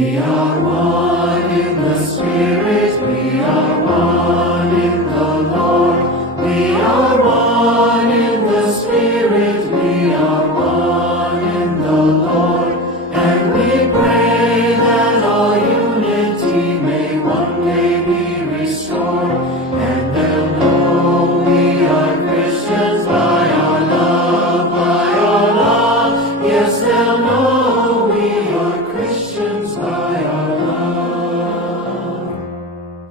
We are one in the Spirit, we are one in the Lord. We are one in the Spirit, we are one in the Lord. And we pray that all unity may one day be restored. And they'll know we are Christians by our love, by our love. Yes, they'll know we are Christians by our love.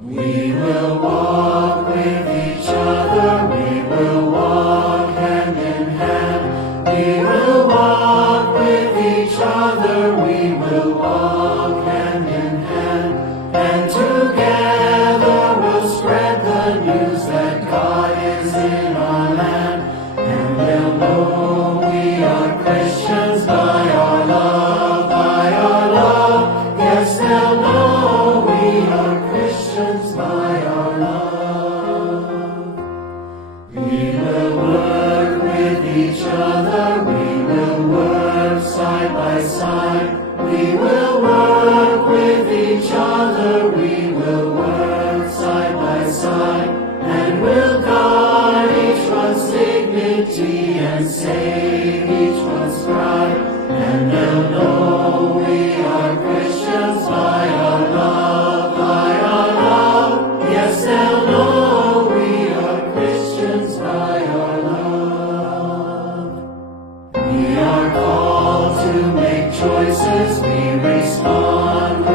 We will walk with each other, we will walk hand in hand. We will walk with each other, we will walk hand in hand. And together we'll spread the news that God is in our land. And they'll know we are Christians by our love, by our love. Yes, they'll know we are Christians by our love. We will work with each other, we will work side by side. We will work with each other, we will work side by side. And we'll guard each one's dignity and save each one's pride. And they'll know we are Christians by our love, by our love. Yes, they'll know we are Christians by our love. We are called to make choices, we respond